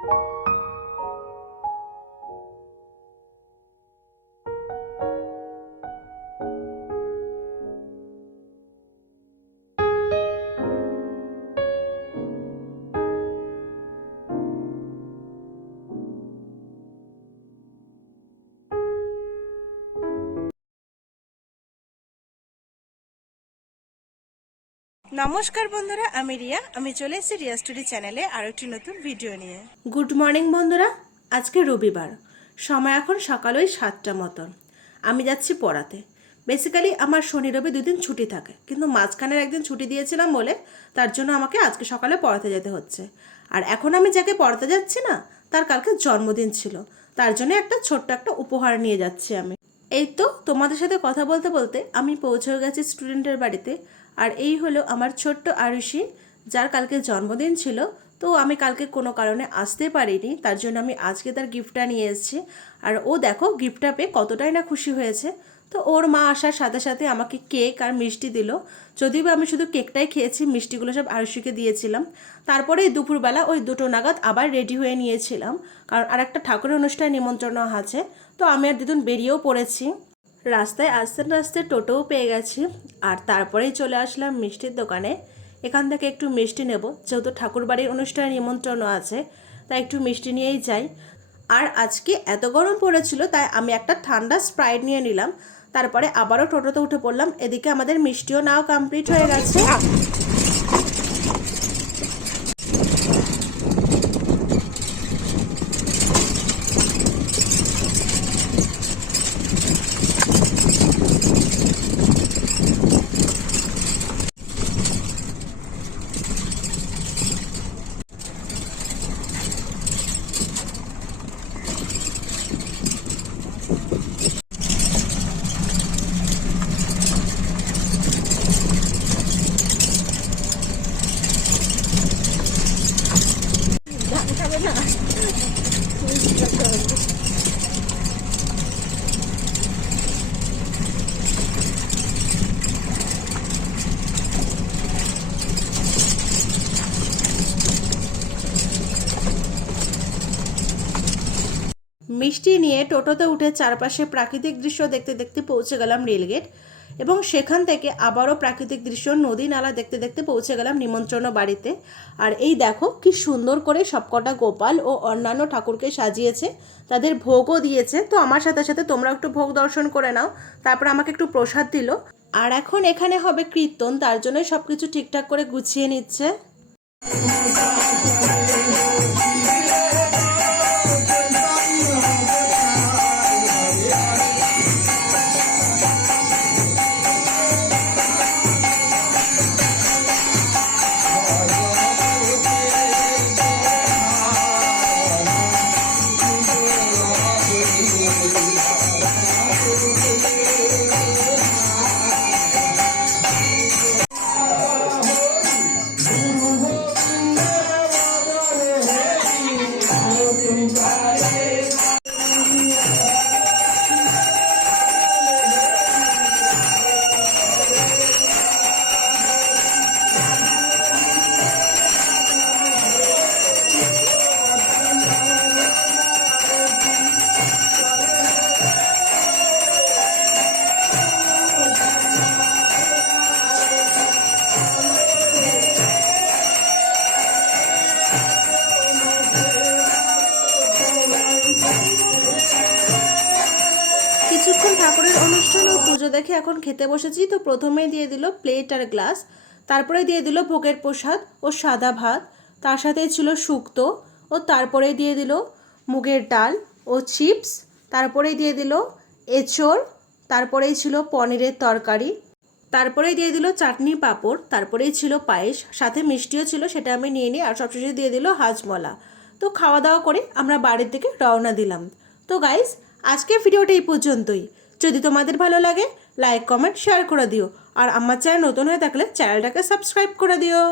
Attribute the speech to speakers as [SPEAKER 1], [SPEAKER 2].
[SPEAKER 1] you নমস্কার বন্ধুরা, আমি রিয়া। আমি চলে এসেছি রিয়া স্টুডি চ্যানেলে আর একটি নতুন ভিডিও নিয়ে।
[SPEAKER 2] গুড মর্নিং বন্ধুরা, আজকে রবিবার। সময় এখন সকাল ওই সাতটা মতন। আমি যাচ্ছি পড়াতে। বেসিক্যালি আমার শনি রবি দুদিন ছুটি থাকে, কিন্তু মাঝখানের একদিন ছুটি দিয়েছিলাম বলে তার জন্য আমাকে আজকে সকালে পড়াতে যেতে হচ্ছে। আর এখন আমি যাকে পড়াতে যাচ্ছি না, তার কালকে জন্মদিন ছিল। তার জন্য একটা ছোট্ট একটা উপহার নিয়ে যাচ্ছি আমি। এই তো তোমাদের সাথে কথা বলতে বলতে আমি পৌঁছে গেছি স্টুডেন্টের বাড়িতে। আর এই হলো আমার ছোট্ট আরুষি যার কালকে জন্মদিন ছিল। তো আমি কালকে কোনো কারণে আসতে পারিনি, তার জন্য আমি আজকে তার গিফটটা নিয়ে এসেছি। আর ও দেখো গিফটটা পেয়ে কতটাই না খুশি হয়েছে। তো ওর মা আসার সাথে সাথে আমাকে কেক আর মিষ্টি দিল। যদিও আমি শুধু কেকটাই খেয়েছি, মিষ্টিগুলো সব আরুষিকে দিয়েছিলাম। তারপরে দুপুরবেলা ওই দুটো নাগাদ আবার রেডি হয়ে নিয়েছিলাম। কারণ আর একটা ঠাকুরের অনুষ্ঠানে নিমন্ত্রণ আছে, তো আমি আর দুদিন বেরিয়েও পড়েছি। রাস্তায় আস্তে আস্তে টোটোও পেয়ে গেছি আর তারপরেই চলে আসলাম মিষ্টির দোকানে। এখান থেকে একটু মিষ্টি নেব, যেহেতু ঠাকুরবাড়ির অনুষ্ঠানে নিমন্ত্রণও আছে, তাই একটু মিষ্টি নিয়েই যাই। আর আজকে এত গরম পড়েছিল, তাই আমি একটা ঠান্ডা স্প্রাইট নিয়ে নিলাম। তারপরে আবারও টোটোতে উঠে পড়লাম। এদিকে আমাদের মিষ্টিও নাও কমপ্লিট হয়ে গেছে। মিষ্টি নিয়ে টোটোতে উঠে চারপাশে প্রাকৃতিক দৃশ্য দেখতে দেখতে পৌঁছে গেলাম রেলগেট। এবং সেখান থেকে আবারও প্রাকৃতিক দৃশ্য নদী নালা দেখতে দেখতে পৌঁছে গেলাম নিমন্ত্রণ বাড়িতে। আর এই দেখো কি সুন্দর করে সবকটা গোপাল ও অন্যান্য ঠাকুরকে সাজিয়েছে, তাদের ভোগও দিয়েছে। তো আমার সাথে সাথে তোমরা একটু ভোগ দর্শন করে নাও, তারপর আমাকে একটু প্রসাদ দিল। আর এখন এখানে হবে কীর্তন, তার জন্যই সব কিছু ঠিকঠাক করে গুছিয়ে নিচ্ছে। দেখে এখন খেতে বসেছি। তো প্রথমেই দিয়ে দিল প্লেট আর গ্লাস তারপরে দিয়ে দিল ভোগের প্রসাদ ও সাদা ভাত, তার সাথে ছিল শুক্তো ও তারপরে দিয়ে দিল মুগের ডাল ও চিপস তারপরেই দিয়ে দিল এঁচড়, তারপরেই ছিল পনিরের তরকারি, তারপরেই দিয়ে দিল চাটনি পাঁপড়, তারপরেই ছিল পায়েস, সাথে মিষ্টিও ছিল সেটা আমি নিয়ে নিই আর সবশেষে দিয়ে দিল হাজমলা। তো খাওয়া দাওয়া করে আমরা বাড়ির থেকে রওনা দিলাম। তো গাইস আজকের ভিডিওটা এই পর্যন্তই। যদি তোমাদের ভালো লাগে লাইক কমেন্ট শেয়ার করে দিও। আর আমার চ্যানেল নতুন হয়ে থাকলে চ্যানেলটাকে সাবস্ক্রাইব করে দিও।